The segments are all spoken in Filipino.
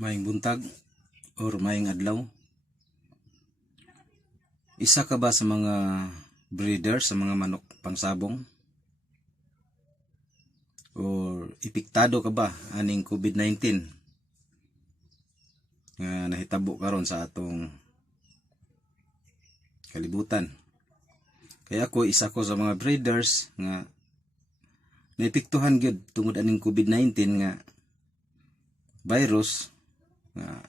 Maayong buntag or maayong adlaw. Isa ka ba sa mga breeder sa mga manok pangsabong? Or ipiktado ka ba aning COVID-19 nga nahitabo karon sa atong kalibutan? Kaya ako isa ko sa mga breeders nga naipiktuhan gyud tungod aning COVID-19 nga virus nga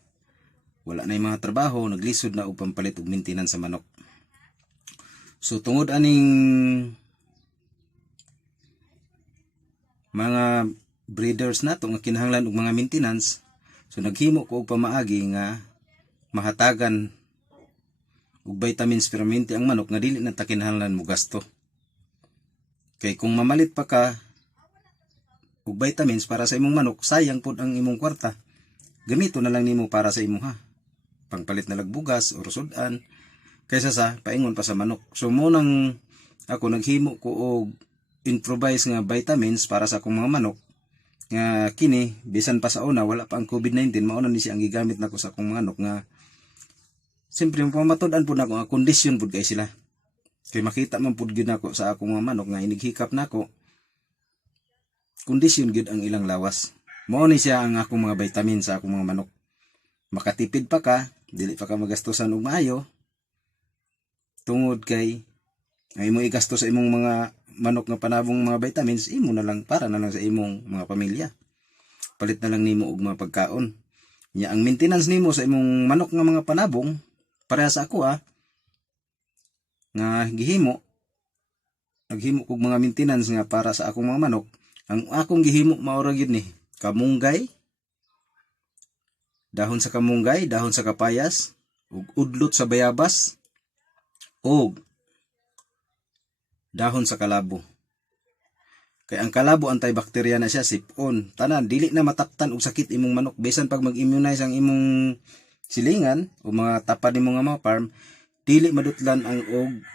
wala na yung mga trabaho, naglisod na og pampalit og maintenance sa manok. So tungod aning mga breeders nato nga kinahanglan og mga maintenance, so naghimo ko og pamaagi nga mahatagan og vitamins permanente ang manok nga dili na ta kinahanglan mo gasto. Kay kung mamalit pa ka og vitamins para sa imong manok, sayang pud ang imong kwarta. Gamito na lang nimo para sa imo ha. Pangpalit na lagbugas o sudan kaysa sa paingon pa sa manok. So mo nang ako naghimo ko og improvise nga vitamins para sa akong mga manok nga kini bisan pa sa una wala pa ang COVID-19, mao na ni siya ang gigamit nako sa akong mga manok nga simpre pamatud-an pud nako ang kondisyon pud kay sila. Kay makita man pud gyud nako sa akong mga manok nga inighikap nako kondisyon gyud ang ilang lawas. Mao ni siya ang akong mga vitamin sa akong mga manok. Makatipid pa ka, dili pa ka magastusan og maayo. Tungod kay ay mo igasto sa imong mga manok nga panabong mga vitamins, imo na lang para na lang sa imong mga pamilya. Palit na lang nimo og mga pagkaon. Nya ang maintenance nimo sa imong manok nga mga panabong pareha sa ako nga gihimo. Naghimo kog mga maintenance nga para sa akong mga manok. Ang akong gihimo mao ra gyud ni kamunggay, dahon sa kamunggay, dahon sa kapayas, ug udlot sa bayabas, ug dahon sa kalabo. Kay ang kalabo antibacteria na siya, sipon. Tanan, dili na mataktan og sakit imong manok. Bisan pag mag-immunize ang imong silingan o mga tapad imong mga farm, dili madutlan ang og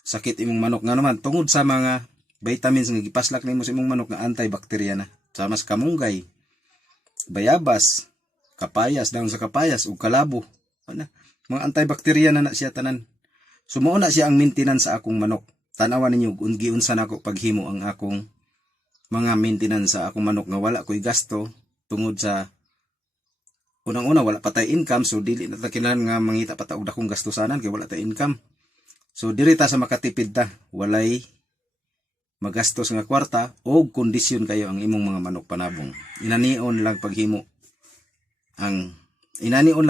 sakit imong manok. Nga naman, tungod sa mga vitamins nga gipaslak nimo sa imong manok nga antibacteria na. Sama sa kamunggay, bayabas, kapayas, dahon sa kapayas, ug kalabo. Ano? Mga antibacteria na siya tanan. Sumuo na siya ang maintenance sa akong manok. Tanawan ninyo kung giunsa nako paghimo ang akong mga maintenance sa akong manok nga wala ko'y gasto tungod sa unang-una wala pa tay income, so dili na ta kinahanglan nga mangita pa ta og dakong gastusanan kay wala tay income. So diri ta sa makatipid ta, walay magastos nga kwarta o kondisyon kayo ang imong mga manok panabong. Inanion lang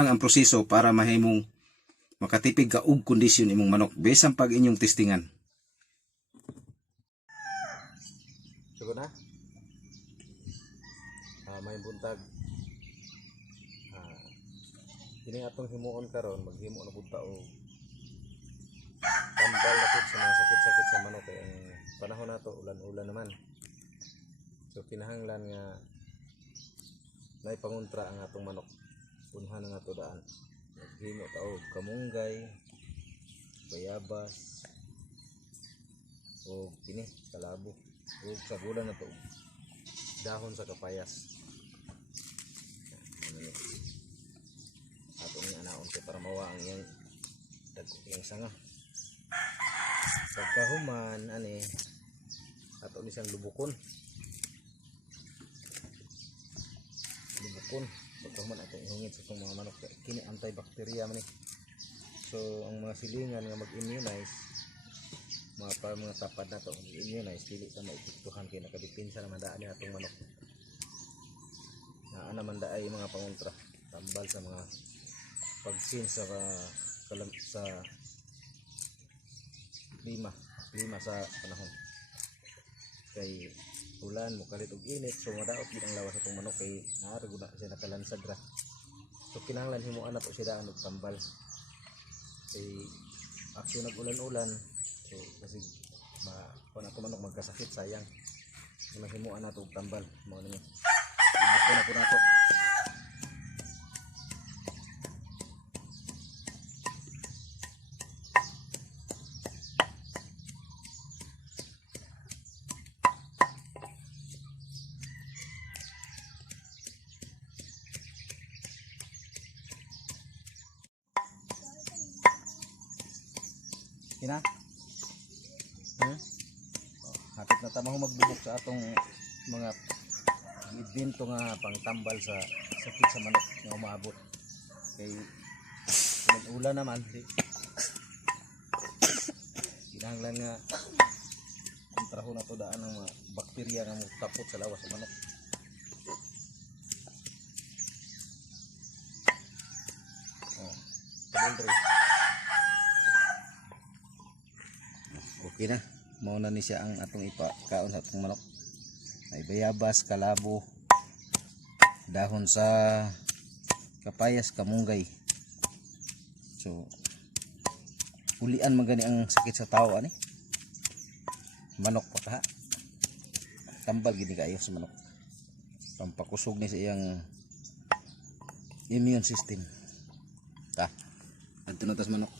ang proseso para mahimong makatipid ka og kondisyon imong manok bisan pag inyong testingan. Sugo na? May buntag. Kini atong himuon karon, maghimo na pud ta og tambal na pud sa mga sakit-sakit sa manok kay ang panahon nato ulan-ulan naman. So kinahanglan nga naipanguntra ang atong manok. Punhan ang ato daan. Maghimo ta og kamunggay, bayabas, o kini kalabo, o sabulan na to dahon sa kapayas. Ato ni anaon kay para mawa ang iyang dagkong sanga. Pagkahuman ato ni siyang lubukon pagkahuman ato ihungit sa itong mga manok kini antibacteria man so ang mga silingan nga mag-immunize mga tapad na to mag-immunize dili ta maipiktuhan kay nakadipinsa naman daan ni atong manok naa naman daay mga pangontra tambal sa mga pagsin sa lima sa panahon kay ulan mo kalit og init, so madaot gid ang lawas atong manok kay naara gud na siya nakalansad ra. So kinahanglan himuan nato siya daan og tambal kay aksyon nag-ulan-ulan, so kasi kung ato manok magkasakit sayang, himuan nato og tambal mo nimo ibutko na po nato. Kina? Hapit na tama magbubok sa atong mga evento nga pangtambal sa sakit sa manok nga umaabot. Kay ulan naman kinahanglan nga ang traho na to daan ng mga bakterya nga mutapot sa lawas sa manok. Okay na, mauna ni siya ang atong ipakaon sa atong manok. May bayabas, kalabo, dahon sa kapayas, kamunggay. So ulian magani ang sakit sa tao ani. Manok pa ka. Tambal gini kayo sa manok. Pampakusog ni sa iyang immune system. Ta. Adto na tas manok.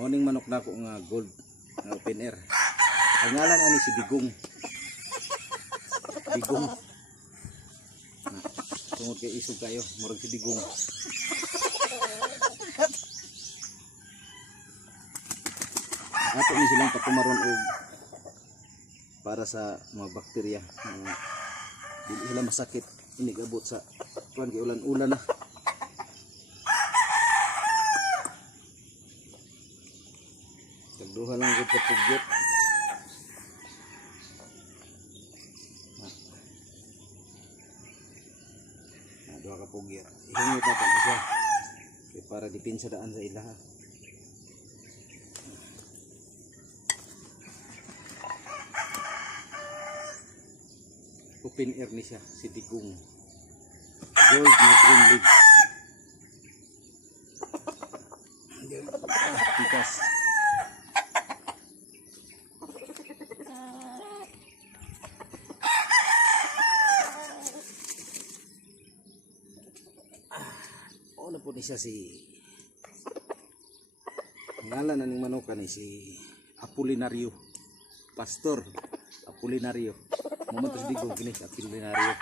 Morning manok na ko nga gold nga open air. Ang ngalan ani si Digong. Digong. Tungod kay isog kayo, murag si Digong. Ato ni silang patumaron og para sa mga bakterya. Dili sila masakit inig abot sa kuan kay ulan-ulan na. Duha lang gud kapugyot. Duha ka pugyot. Ihingit natin siya. Kaya para dipin sa daan sa ila. Open air ni siya, si Digong. Gold na green leaves. Tikas. Ano po ni siya si ngalan na ning manok ni si Apolinario. Pastor Apolinario. Momentos Digong kini si Apolinario.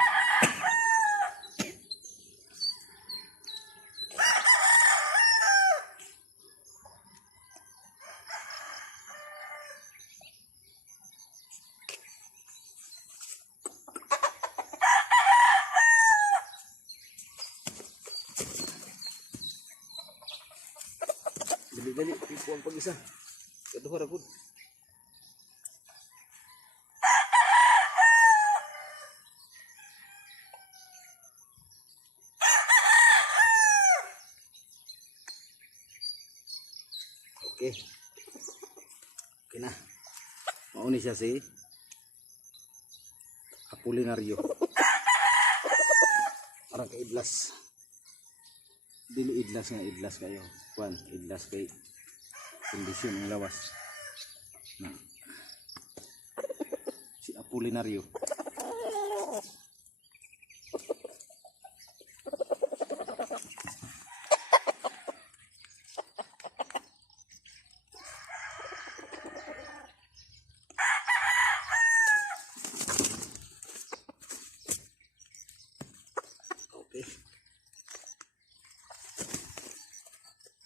Dali-dali, ipo ang pag-isa. Kaduha ra pud. Okay. Okay na. Mauni siya si Apolinario. Parang kaidlas. Dili idlas nga idlas kayo. Kuan, idlas kay kondisyon ng lawas. Si Apolinario. Okay.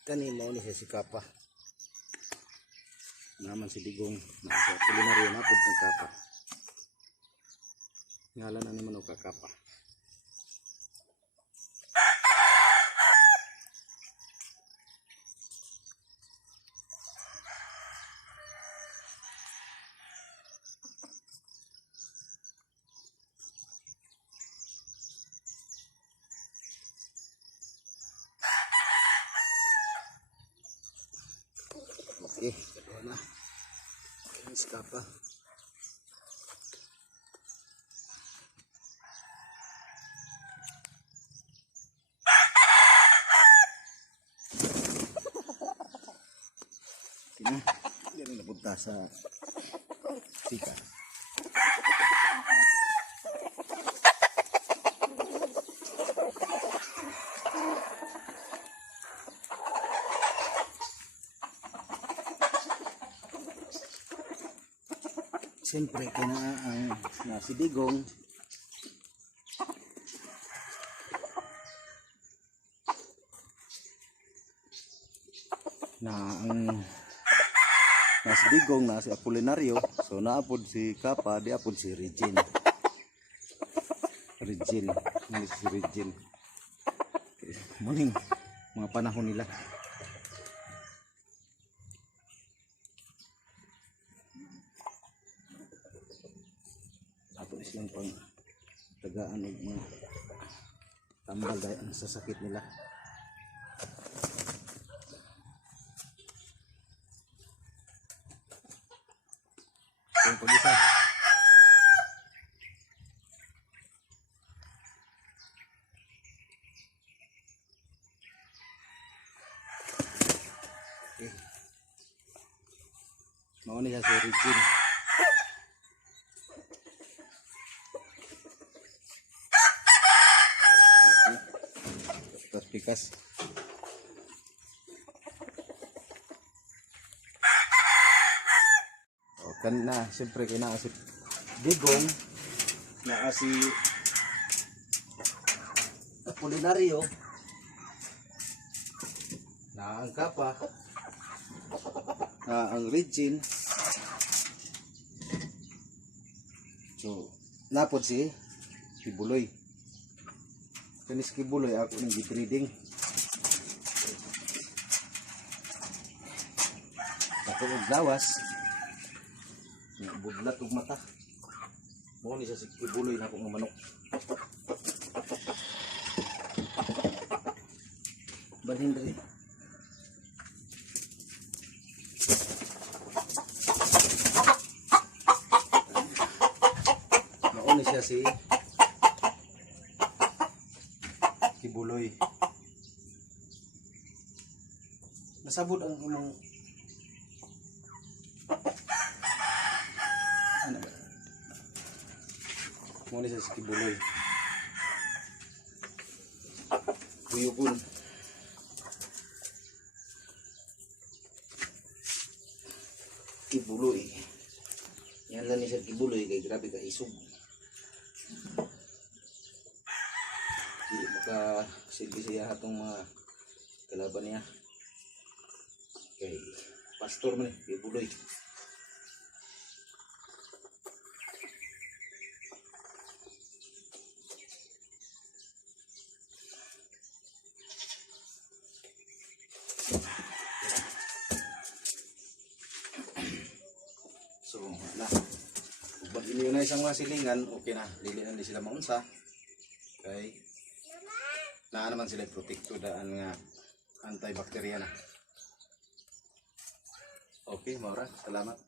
Kani mao ni si Kapa. Naman si Digong na sa Apolinario na pud tong Kapa. Ngalan ani man og Kapa. Okay, kedua na. Ini si Kapa. Sini, dia na napunta sa sika. siyempre ang nasidigong na ang nasidigong na si Apolinario, so naapod si Kapa, di apod si Regine. Ini si Regine. Muling mga panahon nila. Ato silang pang tagaan og mga tambal dahil ang sasakit nila. Yung pag-isa. Okay. Mau niya si Regine. Okay. Tapos pikas. Kan na siyempre kina si Digong na si Apolinario na ang Kapa na ang Regine, so napod si Kibuloy. Kanis Kibuloy ako nang gitreading ako og lawas budlat ug mata mo ni sa Kibuloy na akong manok. Balhin diri mo ni siya si Kibuloy. Nasabot ang imong ano ba? Muna sa Kibuloy. Kuyupon. Kibuloy. Yan lang ni Sir Kibuloy kay grabe ka isog. Hindi maka silbi siya hatong mga kalaban niya. Kay pastor man Kibuloy. So, na. Pag iniyo na isang mga silingan, okay na. Dili na di sila maunsa. Okay. Na naman sila protekto daan nga antibacteria na. Okay, maura. Salamat.